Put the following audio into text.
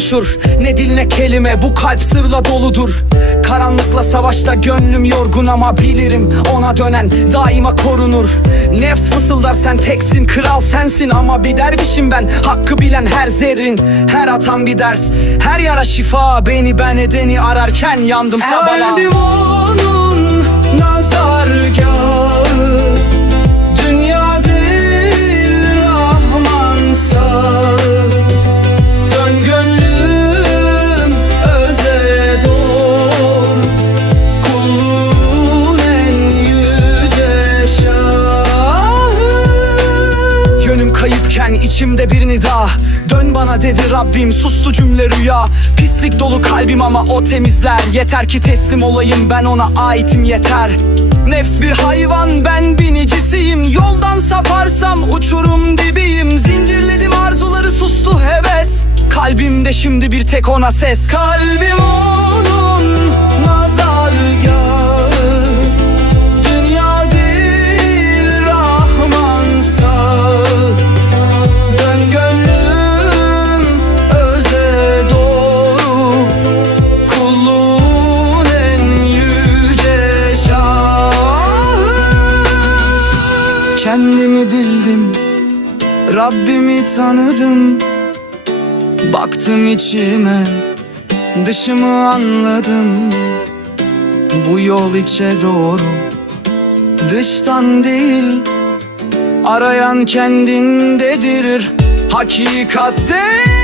konuşur. Ne dil ne kelime bu kalp sırla doludur. Karanlıkla savaşta gönlüm yorgun ama bilirim Ona dönen daima korunur. Nefs fısıldar sen teksin kral sensin Ama bir dervişim ben. Hakkı bilen her zerrin Her atan bir ders. Her yara şifa Beni ben edeni ararken yandım sabala Kalbim onun Kayıpken içimde bir nida. Dön bana dedi Rabbim sustu cümle rüya. Pislik dolu kalbim ama o temizler. Yeter ki teslim olayım ben ona aitim yeter. Nefs bir hayvan ben binicisiyim. Yoldan saparsam uçurum dibiyim. Zincirledim arzuları sustu heves. Kalbimde şimdi bir tek ona ses. Kalbim onun Kendimi bildim Rabbimi tanıdım. Baktım içime Dışımı anladım. Bu yol içe doğru Dıştan değil. Arayan kendindedir Hakikat değil